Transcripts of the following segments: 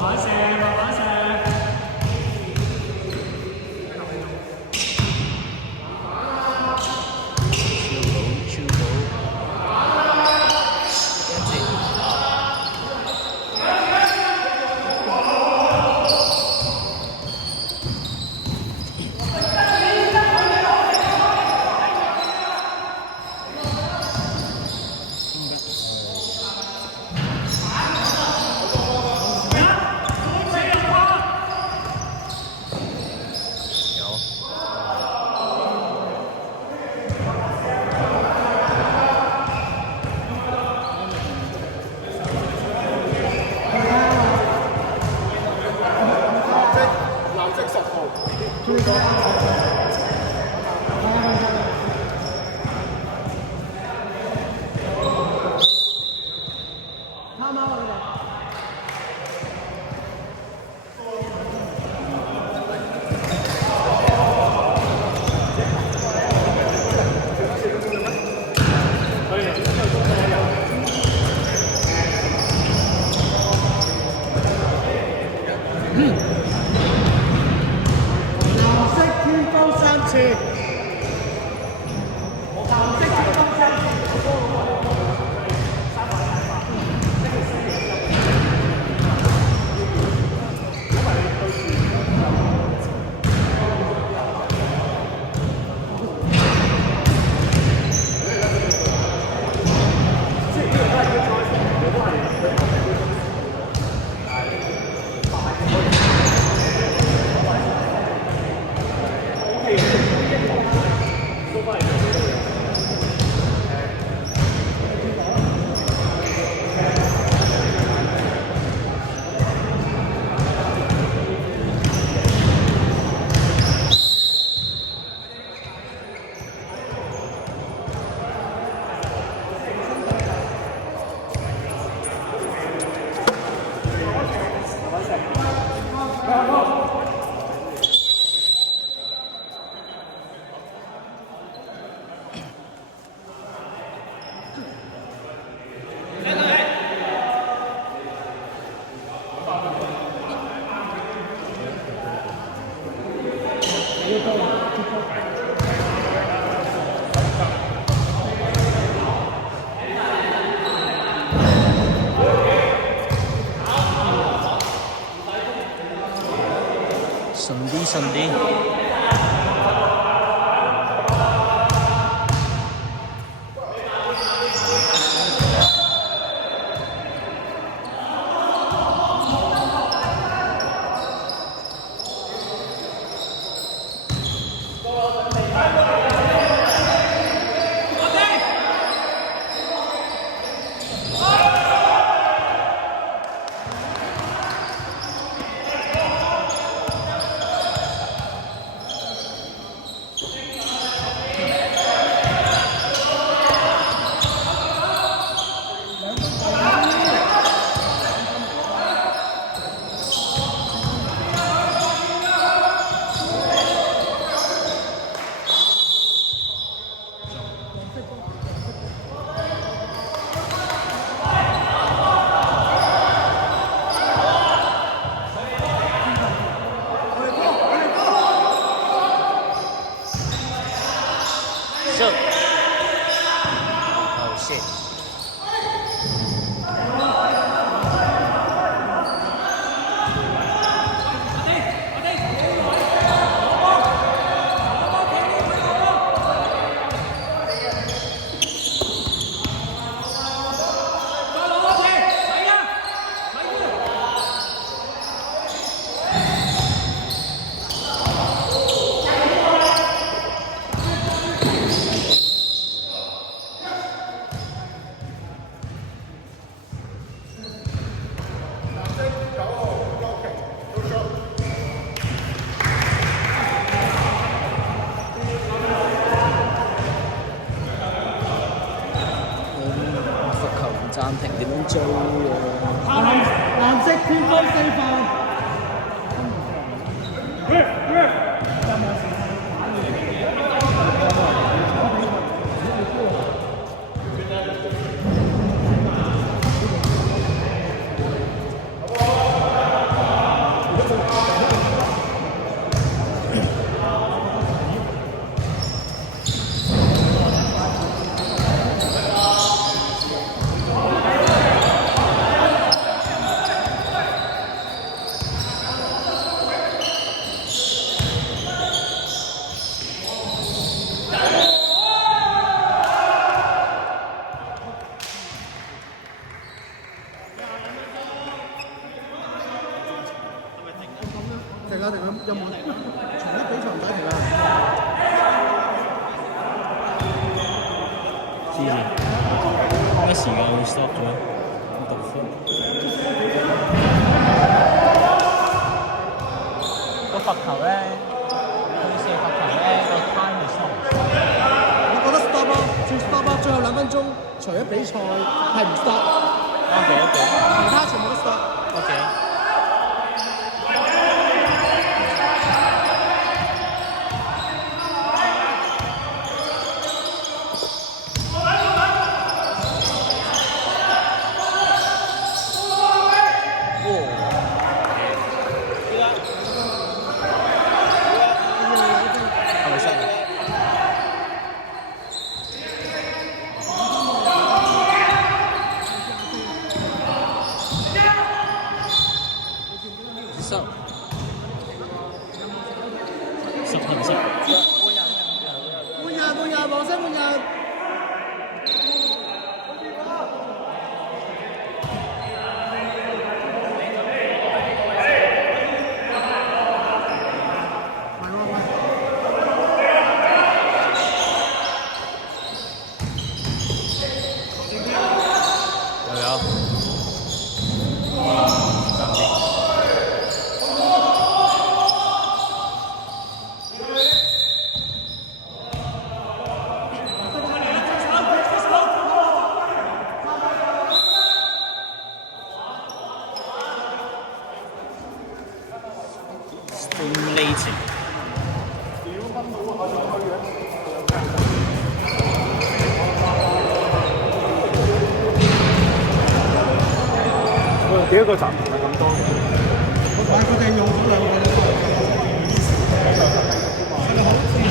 慢射，慢慢射。順啲。暫停點樣追藍色偏鋒四犯。停啦停啦，有冇從啲比賽唔使停啦？知唔知？咩時間會 stop 咗？讀分個罰球咧，佢射罰球咧個 time 係 stop 唔 stop？我覺得 stop 咯，算 stop 咯，最後2分鐘，除咗比賽係唔 stop。OK， 其他全部都 stop。OK。黃色換人。幾多個暫停係咁多？但係佢哋用咗2個都係。佢哋好自信。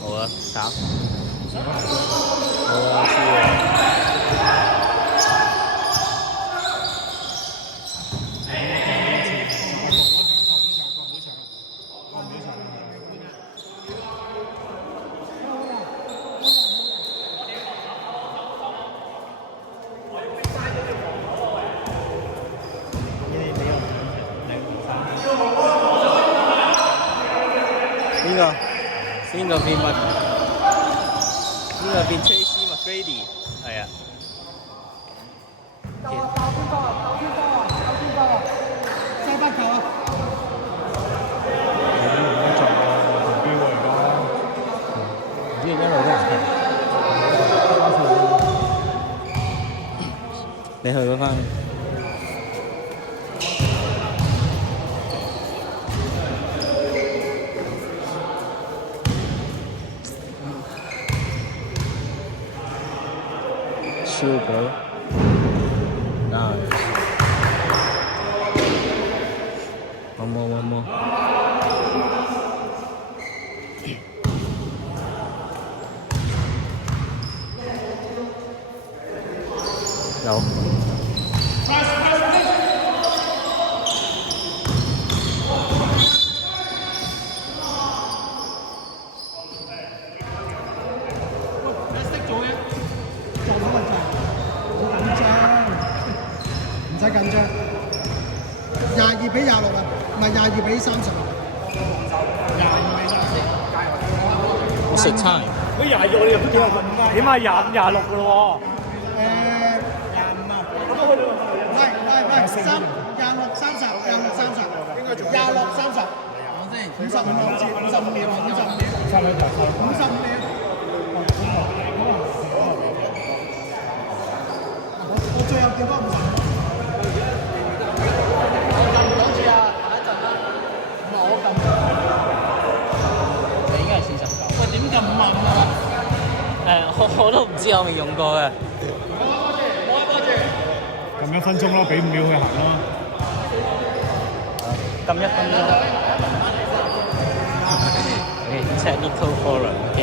好啊，打。好啊，輸啊！邊個變乜？邊個變 Tracy McGrady？係啊。鬥邊個啊？鬥邊個啊？鬥邊個啊？西班球啊！唔知因為咩？你去嗰翻。Super. Nice. One more. No. 22-26啊，唔係22-30。我食餐。喂，22我哋入咗幾多分？起碼25、26㗎咯喂，26-30，應該做26-30。55秒好似55秒，55秒。我最後叫翻50。我撳唔到住啊！等一陣啦。唔係我撳。你應該係49。喂，點撳5啊？我都唔知，我未用過嘅。撳1分鐘咯，俾5秒佢行咯。撳1分鐘。Technical forum， OK。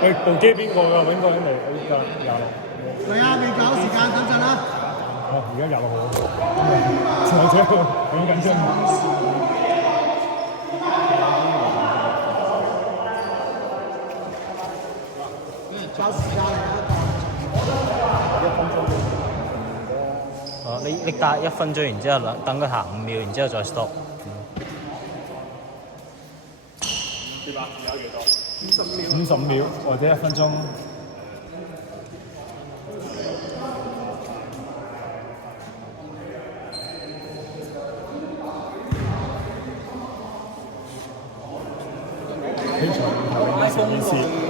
喂，部機邊個㗎？邊個喺度？依家26。係啊，未夠時間，等陣啦。哦，而家26號。我真係好緊張。搞時間嚟哦，你打1分鐘，然之後等佢行5秒，然之後再 stop。55秒或者1分鐘。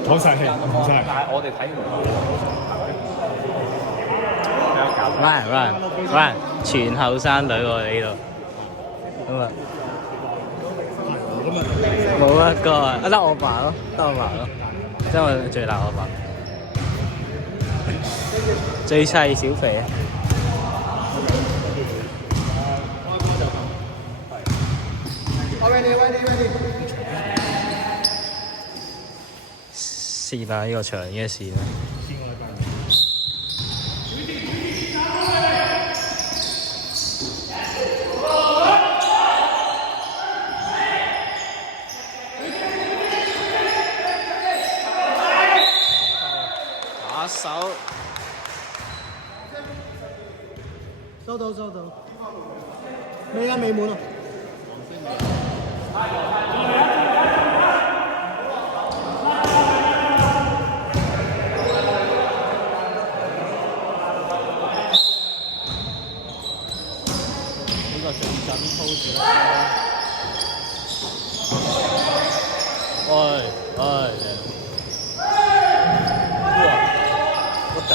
唞晒氣，唔晒。但係我哋睇唔Ryan，全後生女喎呢度。咁啊，冇一個啊，得我爸咯，因為最大我爸，最細小肥啊。試下呢個長嘅試啦。打手，收到，未啊，未滿啊。不夠。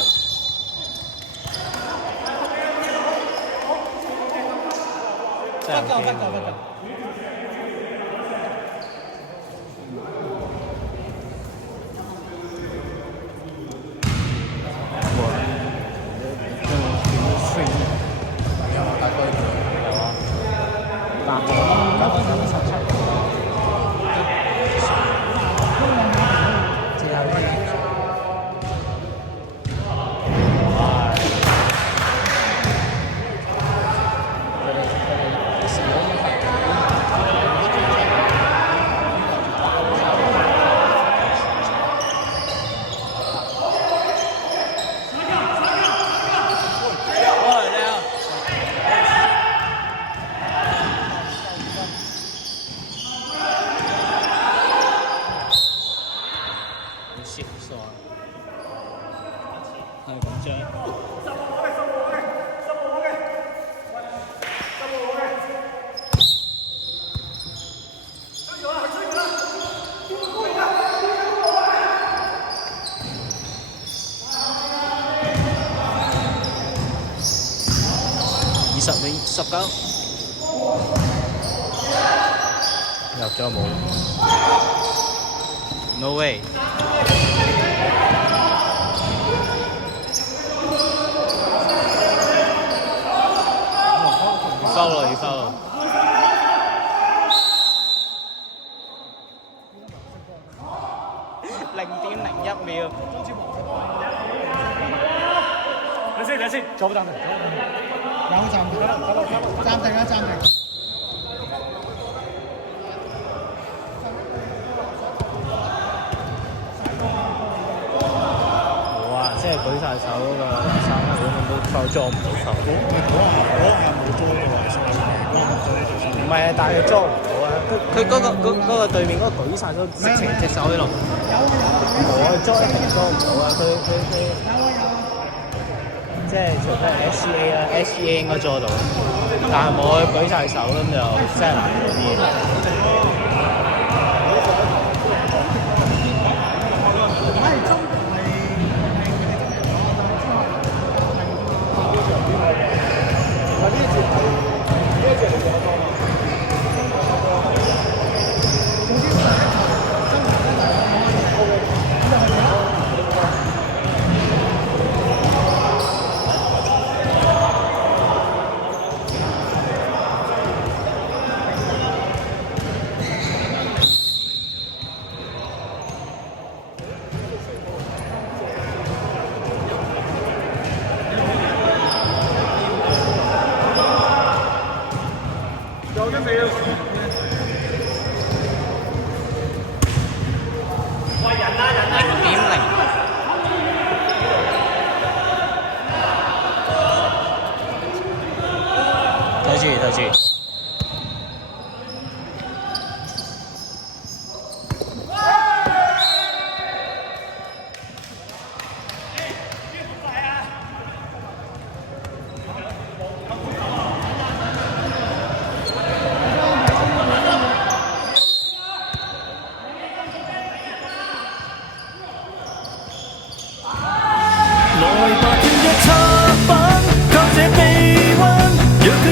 19入咗冇 ？No way！ 收咯，要收咯。0.01秒。等先，坐唔暫停。有暫停，暫停。嗰個3分都裝唔到球。嗰下冇裝過嚟先，唔係啊，但係裝唔到啊！佢嗰個對面嗰個舉晒都直情隻手喺度。冇啊，裝一定裝唔到啊！佢即係除非係 SCA 啦，SCA 應該裝到，但係冇佢舉晒手咁就真係難做啲。睇住。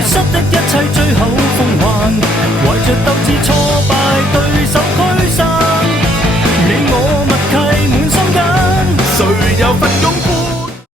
失的一切最後奉還，懷着鬥志挫敗。